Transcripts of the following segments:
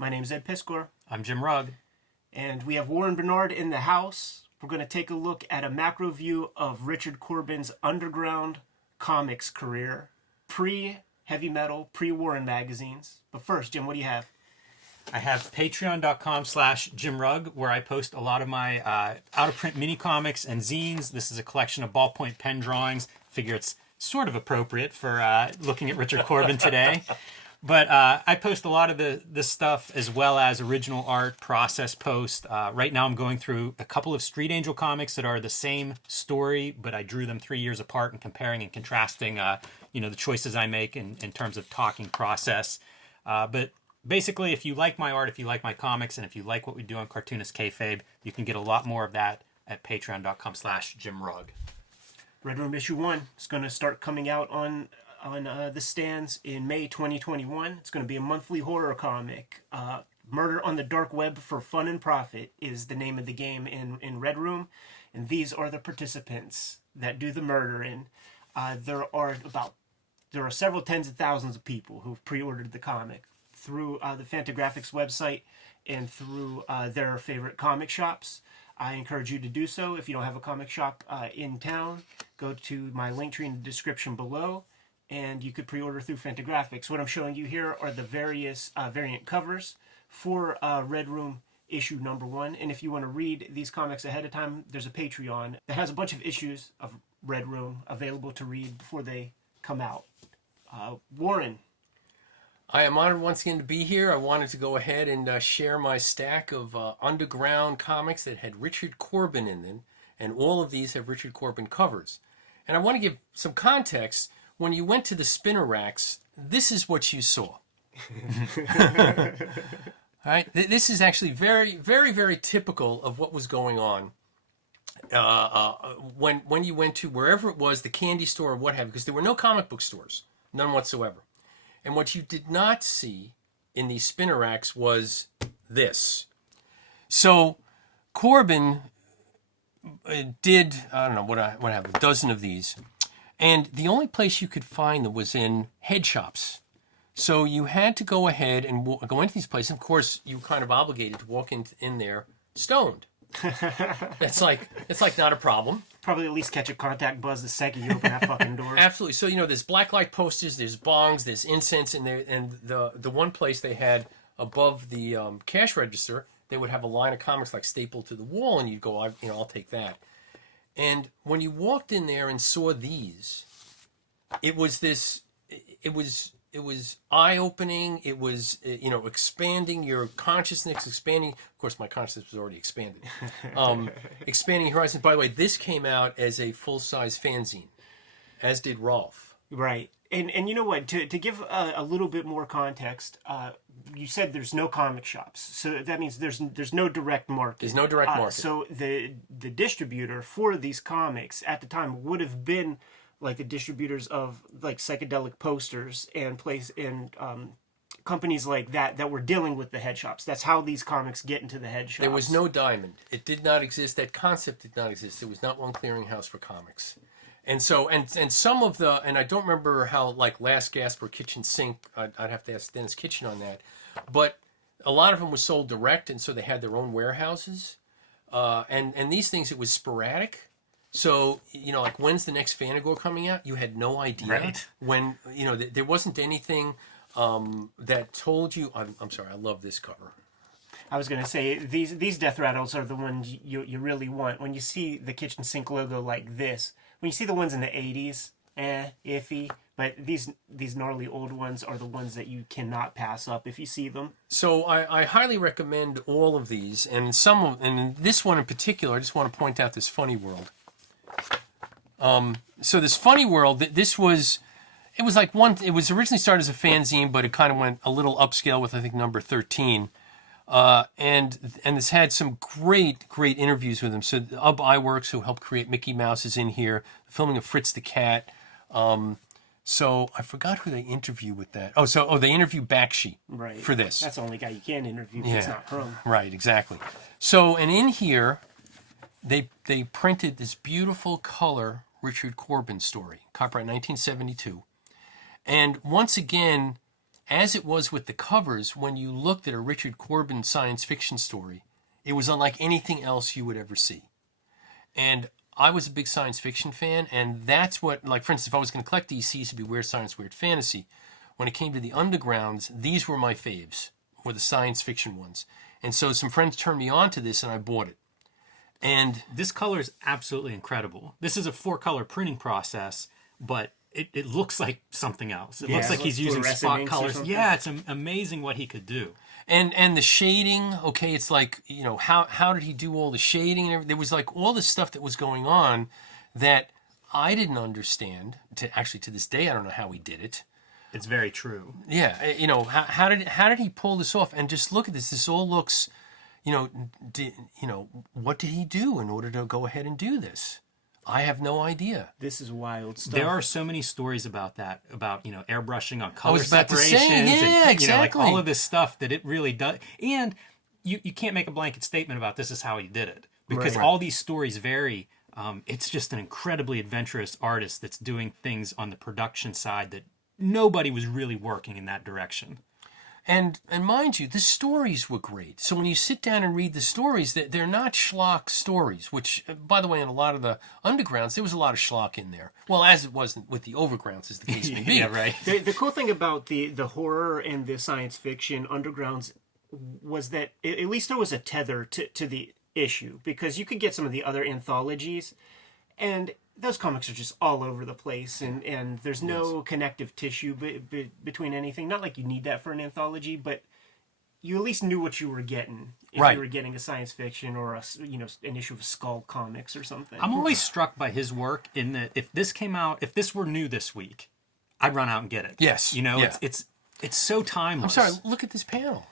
My name's Ed Piskor. I'm Jim Rugg. And we have Warren Bernard in the house. We're going to take a look at a macro view of Richard Corben's underground comics career, pre-heavy metal, pre-Warren magazines. But first, Jim, what do you have? I have patreon.com/Jim Rugg, where I post a lot of my out-of-print mini comics and zines. This is a collection of ballpoint pen drawings. Figure it's sort of appropriate for looking at Richard Corben today. But I post a lot of this stuff as well as original art, process post. Right now I'm going through a couple of Street Angel comics that are the same story, but I drew them 3 years apart and comparing and contrasting the choices I make in terms of talking process. But basically, if you like my art, if you like my comics, and if you like what we do on Cartoonist Kayfabe, you can get a lot more of that at patreon.com/Jim Rugg. Red Room issue 1 is going to start coming out on the stands in May 2021. It's going to be a monthly horror comic. Murder on the Dark Web for Fun and Profit is the name of the game in Red Room, and these are the participants that do the murdering. There are several tens of thousands of people who've pre-ordered the comic through the Fantagraphics website and through their favorite comic shops. I encourage you to do so. If you don't have a comic shop in town, go to my link tree in the description below, and you could pre-order through Fantagraphics. What I'm showing you here are the various variant covers for Red Room issue number 1. And if you want to read these comics ahead of time, there's a Patreon that has a bunch of issues of Red Room available to read before they come out. Warren. I am honored once again to be here. I wanted to go ahead and share my stack of underground comics that had Richard Corben in them, and all of these have Richard Corben covers. And I want to give some context. When you went to the spinner racks, this is what you saw. All right, this is actually very, very, very typical of what was going on when you went to wherever it was, the candy store or what have you, because there were no comic book stores, none whatsoever. And what you did not see in these spinner racks was this. So Corben did, I don't know, what I have, a dozen of these. And the only place you could find them was in head shops. So you had to go ahead and go into these places. Of course, you were kind of obligated to walk in there stoned. It's like not a problem. Probably at least catch a contact buzz the second you open that fucking door. Absolutely. So, there's blacklight posters, there's bongs, there's incense in there. And the one place they had above the cash register, they would have a line of comics like stapled to the wall, and you'd go, I'll take that. And when you walked in there and saw these, it was eye-opening. It was, expanding your consciousness, expanding. Of course, my consciousness was already expanded. Expanding horizons. By the way, this came out as a full-size fanzine, as did Rowlf. Right. And you know what? To give a little bit more context, you said there's no comic shops, so that means there's no direct market. There's no direct market. So the distributor for these comics at the time would have been like the distributors of like psychedelic posters and companies like that were dealing with the head shops. That's how these comics get into the head shops. There was no diamond. It did not exist. That concept did not exist. There was not one clearinghouse for comics. And so, and some of the, and I don't remember how, like Last Gasp or Kitchen Sink, I'd have to ask Dennis Kitchen on that, but a lot of them was sold direct, and so they had their own warehouses. And these things, it was sporadic. So, like, when's the next Fantagor coming out? You had no idea. Right. When, there wasn't anything that told you, I'm sorry, I love this cover. I was going to say, these Death Rattles are the ones you really want. When you see the Kitchen Sink logo like this, when you see the ones in the 80s, iffy. But these gnarly old ones are the ones that you cannot pass up if you see them. So I highly recommend all of these. And in this one in particular, I just want to point out this Funny World. So this Funny World, it was originally started as a fanzine, but it kind of went a little upscale with, I think, number 13. And this had some great interviews with him. So Ub Iwerks, who helped create Mickey Mouse, is in here. The filming of Fritz the Cat. So I forgot who they interviewed with that. They interviewed Bakshi for this. That's the only guy you can interview. Yeah. It's not Chrome. Right, exactly. So, and in here, they printed this beautiful color Richard Corben story, copyright 1972. And once again, as it was with the covers, when you looked at a Richard Corben science fiction story, it was unlike anything else you would ever see. And I was a big science fiction fan, and that's what, like, for instance, if I was going to collect ECs, it'd be Weird Science, Weird Fantasy. When it came to the Undergrounds, these were my faves, were the science fiction ones. And so some friends turned me on to this, and I bought it. And this color is absolutely incredible. This is a 4-color printing process, but it looks like something else. It looks like he's using spot colors. Yeah, it's amazing what he could do. And the shading, okay, it's like, you know, how did he do all the shading and everything? There was like all this stuff that was going on that I didn't understand. To this day, I don't know how he did it. It's very true. Yeah, you know, how did he pull this off? And just look at this. This all looks, you know, what did he do in order to go ahead and do this? I have no idea. This is wild stuff. There are so many stories about that, about, you know, airbrushing on color separations. Yeah, and, exactly. You know, like all of this stuff that it really does. And you can't make a blanket statement about this is how he did it. Because all these stories vary. It's just an incredibly adventurous artist that's doing things on the production side that nobody was really working in that direction. And mind you, the stories were great. So when you sit down and read the stories, they're not schlock stories, which, by the way, in a lot of the Undergrounds, there was a lot of schlock in there. Well, as it was with the Overgrounds, as the case may be. Yeah, right. The cool thing about the horror and the science fiction Undergrounds was that at least there was a tether to the issue, because you could get some of the other anthologies, and those comics are just all over the place, and there's no connective tissue between anything. Not like you need that for an anthology, but you at least knew what you were getting if you were getting a science fiction or an issue of Skull Comics or something. I'm always struck by his work in that if this were new this week, I'd run out and get it. Yes, you know, it's so timeless. I'm sorry, look at this panel.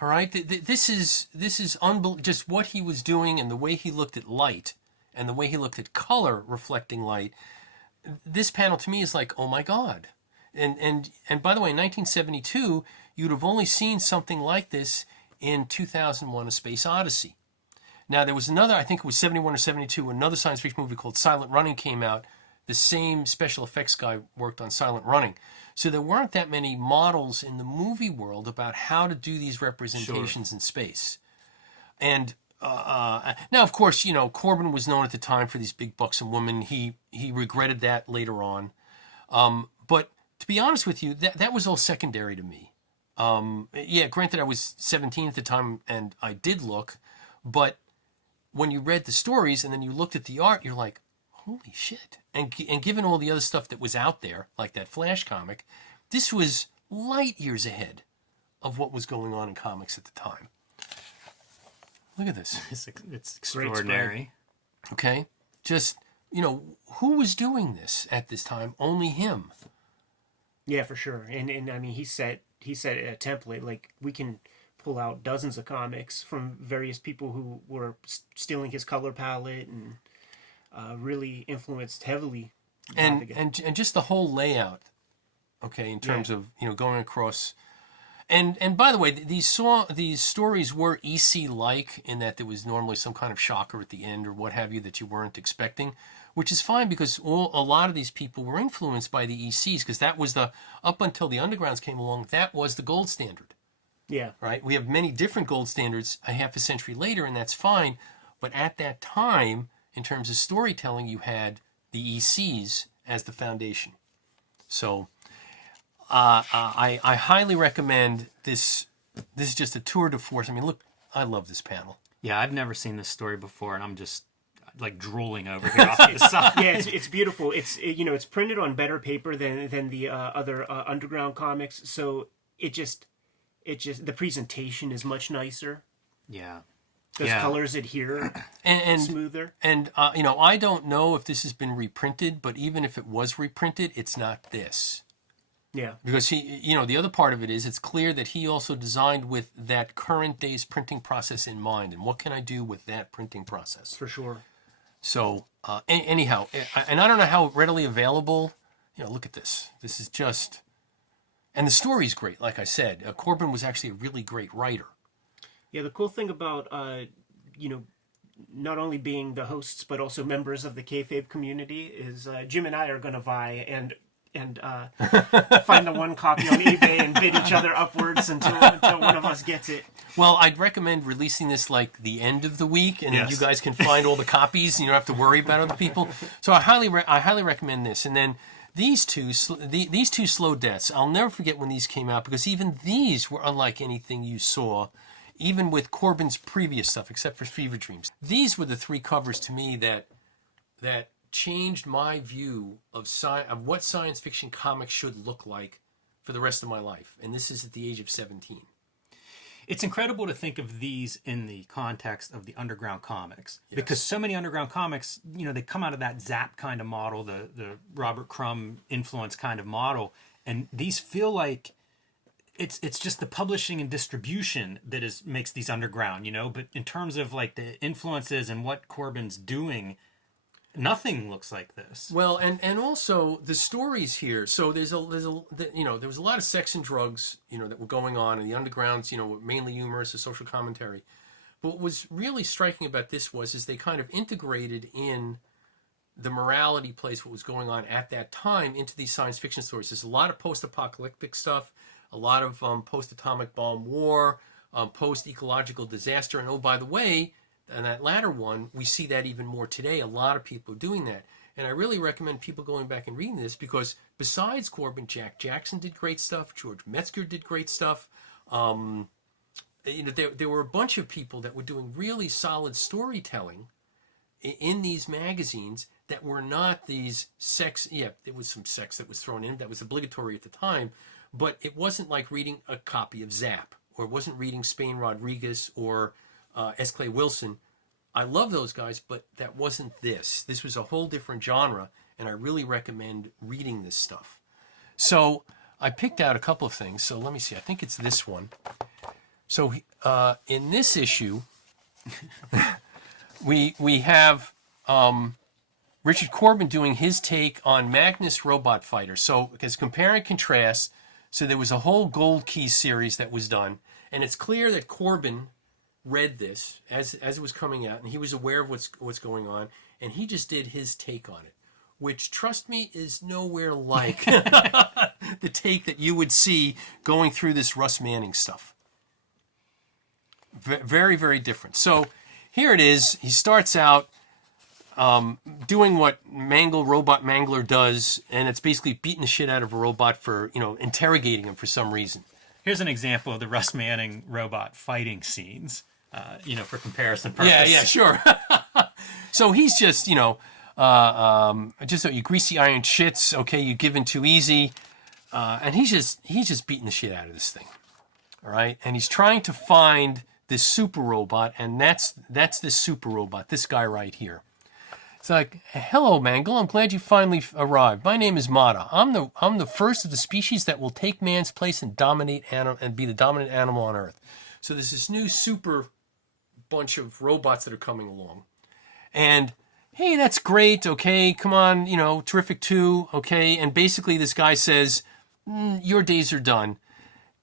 All right, this is unbelievable. Just what he was doing and the way he looked at light. And the way he looked at color reflecting light, this panel to me is like, oh my God. And by the way, in 1972, you'd have only seen something like this in 2001: A Space Odyssey. Now, there was another, I think it was 71 or 72, another science fiction movie called Silent Running came out. The same special effects guy worked on Silent Running. So there weren't that many models in the movie world about how to do these representations in space. And now, of course, you know, Corben was known at the time for these big buxom women. He regretted that later on. But to be honest with you, that was all secondary to me. Yeah, granted, I was 17 at the time, and I did look. But when you read the stories and then you looked at the art, you're like, holy shit. And given all the other stuff that was out there, like that Flash comic, this was light years ahead of what was going on in comics at the time. Look at this. It's extraordinary. Okay. Just, you know, who was doing this at this time? Only him. Yeah, for sure. And I mean, he set a template. Like, we can pull out dozens of comics from various people who were stealing his color palette and really influenced heavily. And just the whole layout, okay, in terms of, you know, going across. And by the way, these stories were EC-like in that there was normally some kind of shocker at the end or what have you that you weren't expecting, which is fine because a lot of these people were influenced by the ECs, because that was up until the Undergrounds came along, that was the gold standard. Yeah. Right? We have many different gold standards a half a century later, and that's fine. But at that time, in terms of storytelling, you had the ECs as the foundation. So I highly recommend this. This is just a tour de force. I mean, look, I love this panel. Yeah, I've never seen this story before, and I'm just like drooling over here off to the side. Yeah, it's beautiful. It's printed on better paper than the other Underground comics, so it just the presentation is much nicer. Yeah. Those colors adhere and smoother. And I don't know if this has been reprinted, but even if it was reprinted, it's not this. Yeah. Because the other part of it is it's clear that he also designed with that current day's printing process in mind. And what can I do with that printing process? For sure. So, anyhow, and I don't know how readily available, look at this. This is just, and the story's great, like I said. Corben was actually a really great writer. Yeah, the cool thing about, not only being the hosts, but also members of the Kayfabe community is Jim and I are going to vie, and and find the one copy on eBay and bid each other upwards until one of us gets it. Well, I'd recommend releasing this like the end of the week, and Yes. you guys can find all the copies, and you don't have to worry about other people. So I highly recommend this. And then these two slow deaths. I'll never forget when these came out, because even these were unlike anything you saw, even with Corben's previous stuff, except for Fever Dreams. These were the three covers to me that changed my view of what science fiction comics should look like for the rest of my life. And this is at the age of 17. It's incredible to think of these in the context of the underground comics, because so many underground comics, they come out of that Zap kind of model, the Robert Crumb influence kind of model, and these feel like it's just the publishing and distribution that makes these underground, But in terms of like the influences and what Corben's doing, nothing looks like this. Well, and also the stories here. So there was a lot of sex and drugs, that were going on, and the undergrounds, were mainly humorous, a social commentary. But what was really striking about this is they kind of integrated in the morality plays, what was going on at that time, into these science fiction stories. There's a lot of post-apocalyptic stuff, a lot of post-atomic bomb war, post-ecological disaster, and oh, by the way, and that latter one, we see that even more today. A lot of people are doing that. And I really recommend people going back and reading this, because besides Corben, Jack Jackson did great stuff. George Metzger did great stuff. There were a bunch of people that were doing really solid storytelling in these magazines that were not these sex. Yeah, there was some sex that was thrown in. That was obligatory at the time. But it wasn't like reading a copy of Zap, or it wasn't reading Spain Rodriguez or S. Clay Wilson. I love those guys, but that wasn't this. This was a whole different genre, and I really recommend reading this stuff. So I picked out a couple of things. So let me see. I think it's this one. So in this issue, we have Richard Corben doing his take on Magnus Robot Fighter. So as compare and contrast, so there was a whole Gold Key series that was done, and it's clear that Corben read this as it was coming out, and he was aware of what's going on, and he just did his take on it, which, trust me, is nowhere like the take that you would see going through this Russ Manning stuff. Very, very different. So here it is. He starts out doing what Robot Mangler does, and it's basically beating the shit out of a robot for, interrogating him for some reason. Here's an example of the Russ Manning robot fighting scenes, for comparison purposes. Yeah, sure. So he's just, just you greasy iron shits, okay, you give in too easy. And he's just beating the shit out of this thing. All right? And he's trying to find this super robot, and that's this super robot, this guy right here. It's like, hello, Mangle. I'm glad you finally arrived. My name is Mata. I'm the first of the species that will take man's place and be the dominant animal on Earth. So there's this new super bunch of robots that are coming along, and hey, that's great. Okay, come on, terrific too. Okay, and basically this guy says, your days are done.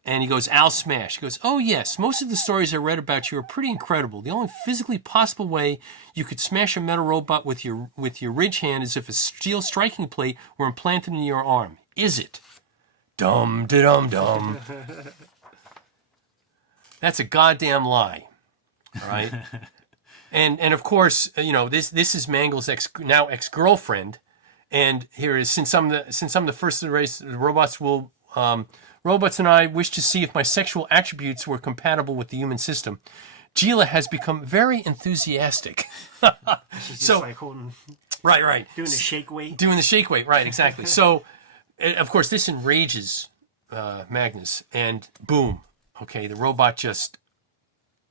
And he goes, I'll smash. He goes, oh yes, most of the stories I read about you are pretty incredible. The only physically possible way you could smash a metal robot with your ridge hand is if a steel striking plate were implanted in your arm. Is it? Dum-de-dum-dum. That's a goddamn lie. All right? and of course, this is Mangle's ex-girlfriend. And here is, since I'm the first of the race, the robots and I wish to see if my sexual attributes were compatible with the human system. Gila has become very enthusiastic. She's just like holding, right. doing the shake weight. Doing the shake weight, right, exactly. So, of course, this enrages Magnus, and boom, okay, the robot just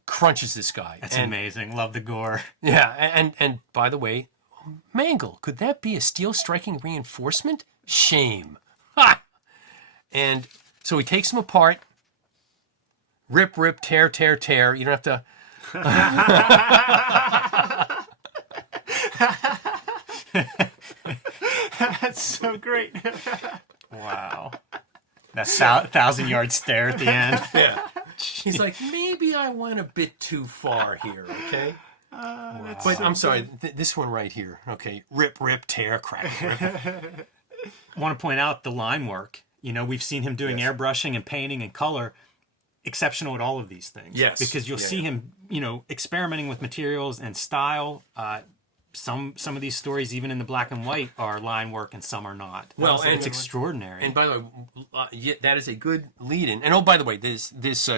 crunches this guy. That's amazing. Love the gore. Yeah, and by the way, Mangle, could that be a steel striking reinforcement? Shame. Ha! And so he takes him apart. Rip, tear, tear. You don't have to... That's so great. Wow. That 1,000-yard stare at the end. Yeah. He's like, maybe I went a bit too far here, okay? Wow. But I'm sorry, this one right here, okay? Rip, tear, crack. Rip. want to point out the line work. You know, we've seen him doing airbrushing and painting and color, exceptional at all of these things. Yes. Because you'll see him, you know, experimenting with materials and style. Some of these stories, even in the black and white, are line work and some are not. Well, so it's extraordinary. And by the way, that is a good lead-in. And oh, by the way, this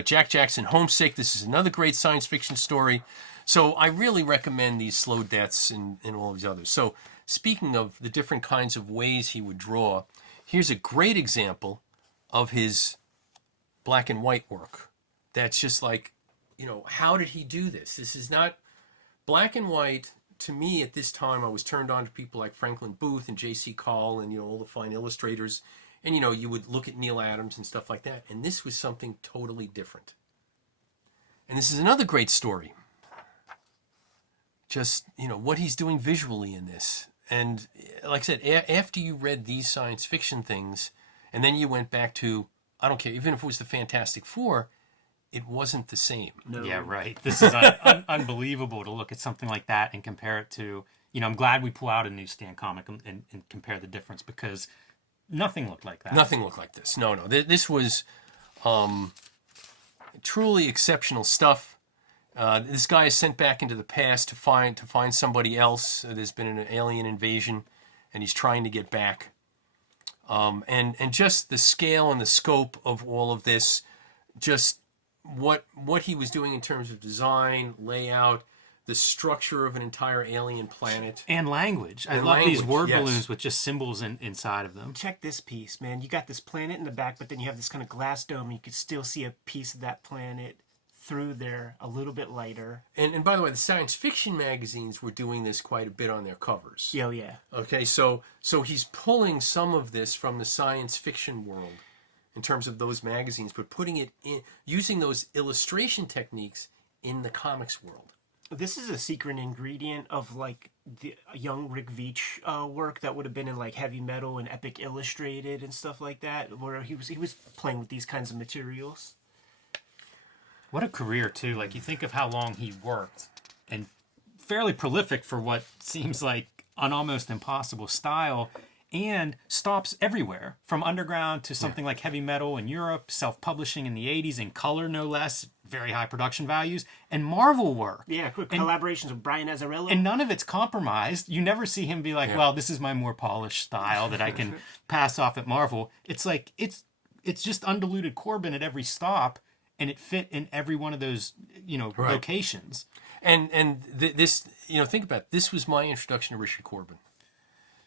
Jack Jackson Homesick, this is another great science fiction story. So I really recommend these Slow Deaths and all of these others. So speaking of the different kinds of ways he would draw, here's a great example of his black and white work. That's just like, you know, how did he do this? This is not black and white. To me, at this time, I was turned on to people like Franklin Booth and J.C. Call and, you know, all the fine illustrators. And, you know, you would look at Neil Adams and stuff like that. And this was something totally different. And this is another great story. Just, you know, what he's doing visually in this. And like I said, after you read these science fiction things, and then you went back to, I don't care, even if it was the Fantastic Four, it wasn't the same. No. Yeah, right. This is unbelievable to look at something like that and compare it to, you know, I'm glad we pull out a newsstand comic and compare the difference, because nothing looked like that. Nothing looked like this. No. This was truly exceptional stuff. This guy is sent back into the past to find somebody else. There's been an alien invasion, and he's trying to get back. And just the scale and the scope of all of this, just what he was doing in terms of design, layout, the structure of an entire alien planet. And language. I love these word balloons with just symbols inside of them. Check this piece, man. You got this planet in the back, but then you have this kind of glass dome. You could still see a piece of that planet through there, a little bit lighter. And by the way, the science fiction magazines were doing this quite a bit on their covers. Oh, yeah. Okay, so he's pulling some of this from the science fiction world in terms of those magazines, but putting it in, using those illustration techniques in the comics world. This is a secret ingredient of like the young Rick Veitch work that would have been in like Heavy Metal and Epic Illustrated and stuff like that, where he was playing with these kinds of materials. What a career, too. Like, you think of how long he worked, and fairly prolific for what seems like an almost impossible style, and stops everywhere, from underground to something like Heavy Metal in Europe, self-publishing in the 80s, in color, no less, very high production values, and Marvel work. Yeah, quick collaborations with Brian Azzarello. And none of it's compromised. You never see him be like, well, this is my more polished style that I can pass off at Marvel. It's like, it's just undiluted Corben at every stop, and it fit in every one of those, you know, locations. And this, you know, think about it. This was my introduction to Richard Corben.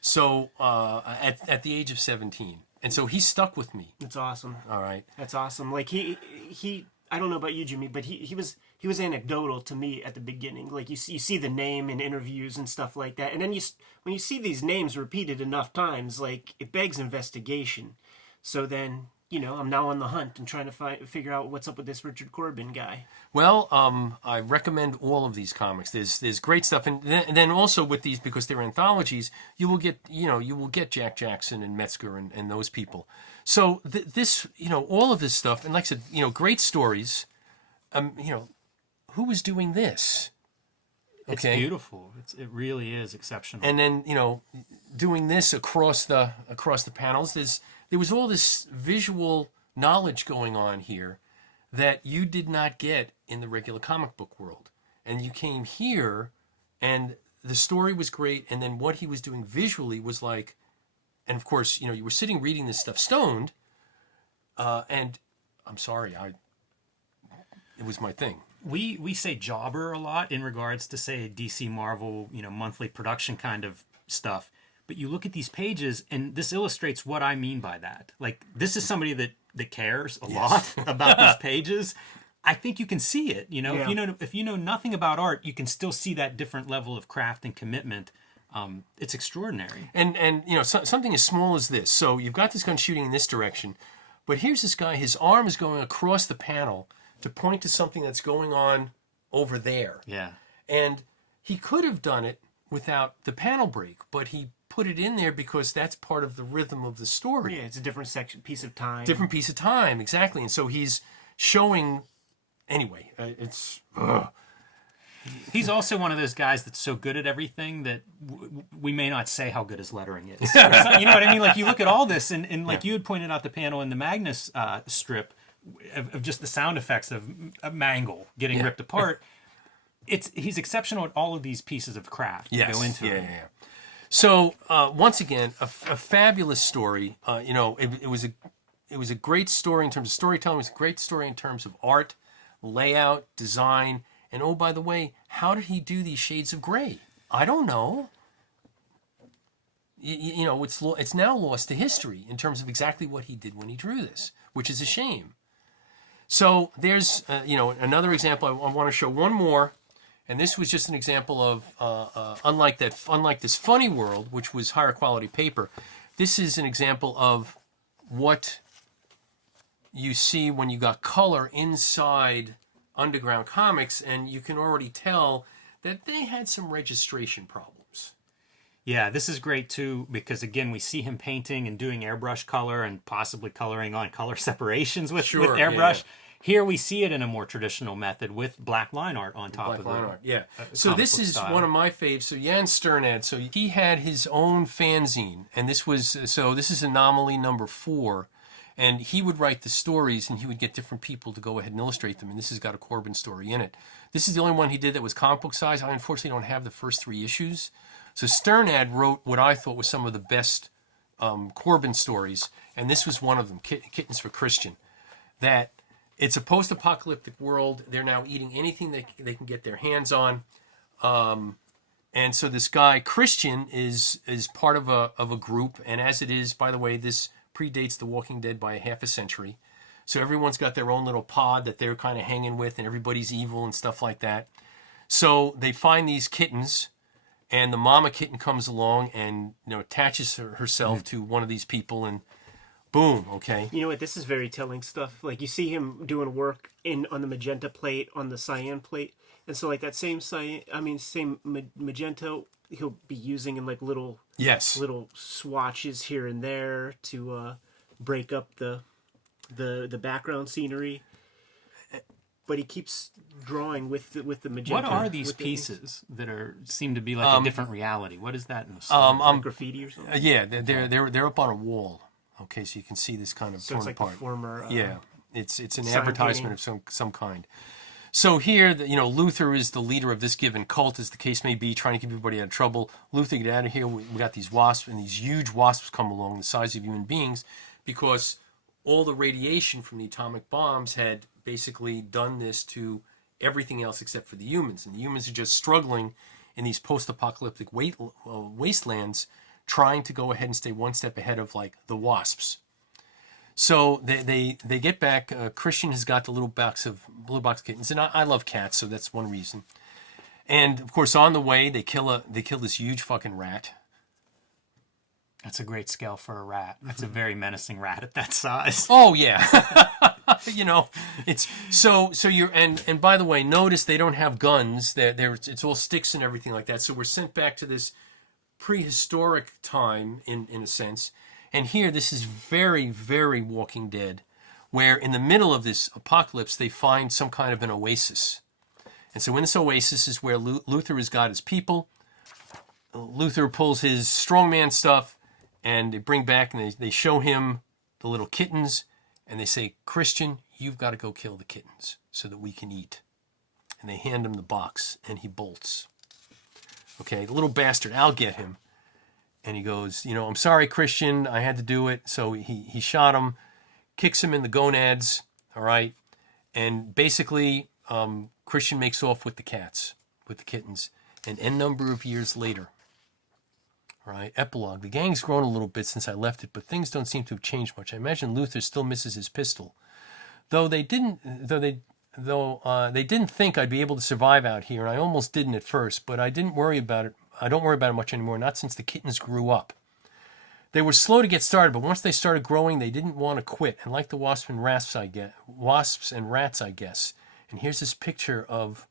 So at the age of 17, and so he stuck with me. That's awesome. All right, that's awesome. Like he I don't know about you, Jimmy, but he was anecdotal to me at the beginning. Like you see the name in interviews and stuff like that, and then when you see these names repeated enough times, like it begs investigation. So then, you know, I'm now on the hunt and trying to figure out what's up with this Richard Corben guy. Well, I recommend all of these comics. There's great stuff, and then also with these, because they're anthologies, you will get Jack Jackson and Metzger and those people. So this, you know, all of this stuff, and like I said, you know, great stories. You know, who was doing this? Okay. It's beautiful. It really is exceptional. And then, you know, doing this across the panels, there was all this visual knowledge going on here that you did not get in the regular comic book world. And you came here, and the story was great, and then what he was doing visually was like, and of course, you know, you were sitting reading this stuff stoned, and I'm sorry, it was my thing. We say jobber a lot in regards to, say, DC Marvel, you know, monthly production kind of stuff. But you look at these pages, and this illustrates what I mean by that. Like, this is somebody that cares a lot about these pages. I think you can see it. You know, if you know nothing about art, you can still see that different level of craft and commitment. It's extraordinary. And you know, something as small as this. So you've got this gun shooting in this direction, but here's this guy. His arm is going across the panel to point to something that's going on over there. Yeah. And he could have done it without the panel break, but he put it in there because that's part of the rhythm of the story. Yeah, it's a different piece of time. Different piece of time, exactly. And so he's showing, anyway, He's also one of those guys that's so good at everything that we may not say how good his lettering is. You know what I mean? Like, you look at all this, and like you had pointed out the panel in the Magnus strip of just the sound effects of a mangle getting ripped apart. He's exceptional at all of these pieces of craft that go into it. Yeah. So once again, a fabulous story. You know, it was a great story in terms of storytelling. It was a great story in terms of art, layout, design, and oh, by the way, how did he do these shades of gray? I don't know. You know, it's now lost to history in terms of exactly what he did when he drew this, which is a shame. So there's you know, another example. I want to show one more. And this was just an example of, unlike this Funny World, which was higher quality paper, this is an example of what you see when you got color inside Underground Comics, and you can already tell that they had some registration problems. Yeah, this is great too, because again, we see him painting and doing airbrush color and possibly coloring on color separations with airbrush. Yeah. Here we see it in a more traditional method with black line art on top of it. Black line art, yeah. So this is one of my faves. So Jan Sternad, so he had his own fanzine, and this is Anomaly number 4, and he would write the stories, and he would get different people to go ahead and illustrate them, and this has got a Corben story in it. This is the only one he did that was comic book size. I unfortunately don't have the first 3 issues. So Sternad wrote what I thought was some of the best Corben stories, and this was one of them, Kittens for Christian, that it's a post-apocalyptic world. They're now eating anything they can get their hands on. And so this guy, Christian, is part of a group. And as it is, by the way, this predates The Walking Dead by a half a century. So everyone's got their own little pod that they're kind of hanging with, and everybody's evil and stuff like that. So they find these kittens, and the mama kitten comes along and, you know, attaches herself to one of these people, and boom, okay. You know what? This is very telling stuff. Like, you see him doing work on the magenta plate, on the cyan plate, and so like that same magenta, he'll be using in like little swatches here and there to break up the background scenery. But he keeps drawing with the magenta. What are these pieces that seem to be like a different reality? What is that in the story? Like graffiti or something? Yeah, they're up on a wall. Okay, so you can see this kind of so torn it's like apart. The former, yeah, it's an advertisement of some kind. So here, you know, Luther is the leader of this given cult, as the case may be, trying to keep everybody out of trouble. Luther, get out of here. We got these wasps, and these huge wasps come along the size of human beings, because all the radiation from the atomic bombs had basically done this to everything else except for the humans. And the humans are just struggling in these post-apocalyptic wastelands, trying to go ahead and stay one step ahead of like the wasps. So they get back. Christian has got the little box of kittens, and I love cats, so that's one reason. And of course, on the way, they kill this huge fucking rat. That's a great scale for a rat. That's a very menacing rat at that size. Oh yeah. You know, it's so you're and by the way, notice they don't have guns. It's all sticks and everything like that. So we're sent back to this prehistoric time in a sense. And here, this is very, very Walking Dead, where in the middle of this apocalypse, they find some kind of an oasis. And so in this oasis is where Luther has got his people. Luther pulls his strongman stuff, and they bring back, and they show him the little kittens, and they say, Christian, you've got to go kill the kittens so that we can eat. And they hand him the box, and he bolts. Okay, the little bastard, I'll get him. And he goes, you know, I'm sorry, Christian, I had to do it. So he shot him, kicks him in the gonads, all right? And basically, Christian makes off with the cats, with the kittens. And N number of years later, all right, epilogue. The gang's grown a little bit since I left it, but things don't seem to have changed much. I imagine Luther still misses his pistol. Though they didn't think I'd be able to survive out here, and I almost didn't at first, but I didn't worry about it. I don't worry about it much anymore, not since the kittens grew up. They were slow to get started, but once they started growing, they didn't want to quit. And like the wasps and rats, I guess. And here's this picture of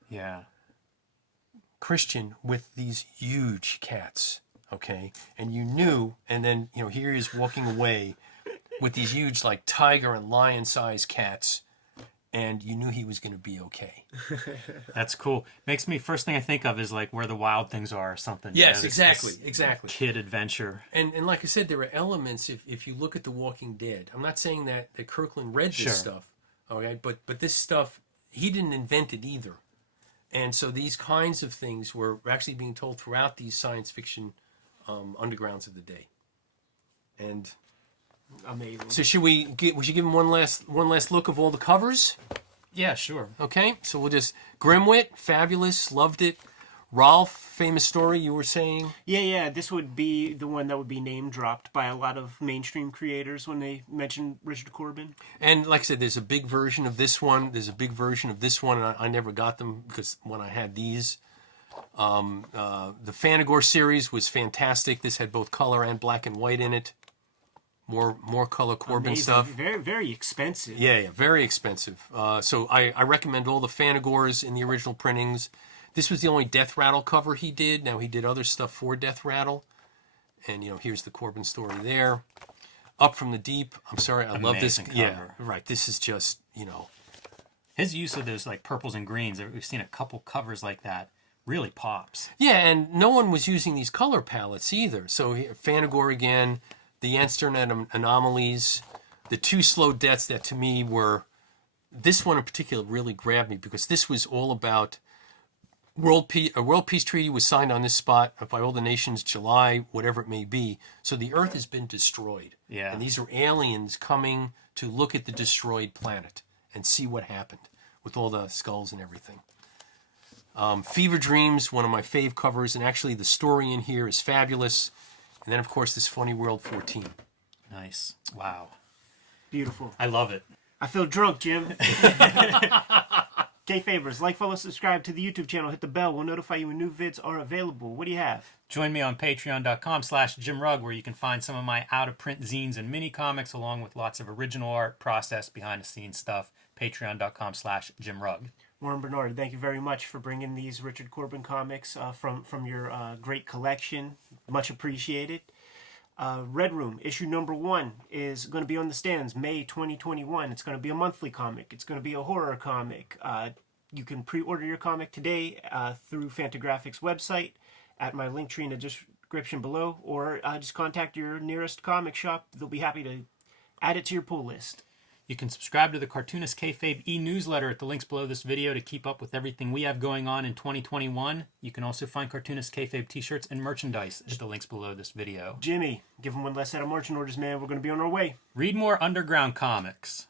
Christian with these huge cats, okay? And you knew, and then, you know, here he is walking away with these huge, like, tiger and lion-sized cats. and you knew he was going to be okay. That's cool. Makes me, first thing I think of is like Where the Wild Things Are or something. You Yes, know, exactly. Kid adventure. And like I said, there are elements, if you look at The Walking Dead, I'm not saying that Kirkland read this stuff, okay, but this stuff, he didn't invent it either. And so these kinds of things were actually being told throughout these science fiction undergrounds of the day. And Amazing. so we should give him one last look of all the covers? Yeah, sure. Okay, so we'll just Grimwit, fabulous, loved it. Rowlf, famous story you were saying. Yeah. This would be the one that would be name dropped by a lot of mainstream creators when they mention Richard Corben. And like I said, there's a big version of this one. There's a big version of this one. And I never got them because when I had these, the Fantagor series was fantastic. This had both color and black and white in it. More color Corben Amazing. stuff. Very, very expensive. Yeah, very expensive. So I recommend all the Fantagors in the original printings. This was the only Death Rattle cover he did. Now he did other stuff for Death Rattle. And, here's the Corben story there. Up from the Deep. I'm sorry, I love this. Amazing Yeah, cover. right. This is just, His use of those like purples and greens, we've seen a couple covers like that, really pops. Yeah, and no one was using these color palettes either. So Fantagor again, the Yenstern Anomalies, the two slow deaths that to me were, this one in particular really grabbed me because this was all about a world peace treaty was signed on this spot by all the nations, July, whatever it may be. So the Earth has been destroyed. Yeah. And these are aliens coming to look at the destroyed planet and see what happened with all the skulls and everything. Fever Dreams, one of my fave covers, and actually the story in here is fabulous. And then, of course, this Funny World 14. Nice. Wow. Beautiful. I love it. I feel drunk, Jim. Kayfabers, like, follow, subscribe to the YouTube channel, hit the bell. We'll notify you when new vids are available. What do you have? Join me on patreon.com/JimRugg, where you can find some of my out-of-print zines and mini comics, along with lots of original art, process, behind-the-scenes stuff. Patreon.com/JimRugg. Warren Bernard, thank you very much for bringing these Richard Corben comics from your great collection. Much appreciated. Red Room, issue number 1 is going to be on the stands May 2021. It's going to be a monthly comic. It's going to be a horror comic. You can pre-order your comic today through Fantagraphics' website at my link tree in the description below, or just contact your nearest comic shop. They'll be happy to add it to your pull list. You can subscribe to the Cartoonist Kayfabe e-newsletter at the links below this video to keep up with everything we have going on in 2021. You can also find Cartoonist Kayfabe t-shirts and merchandise at the links below this video. Jimmy, give them one less set of marching orders, man. We're going to be on our way. Read more underground comics.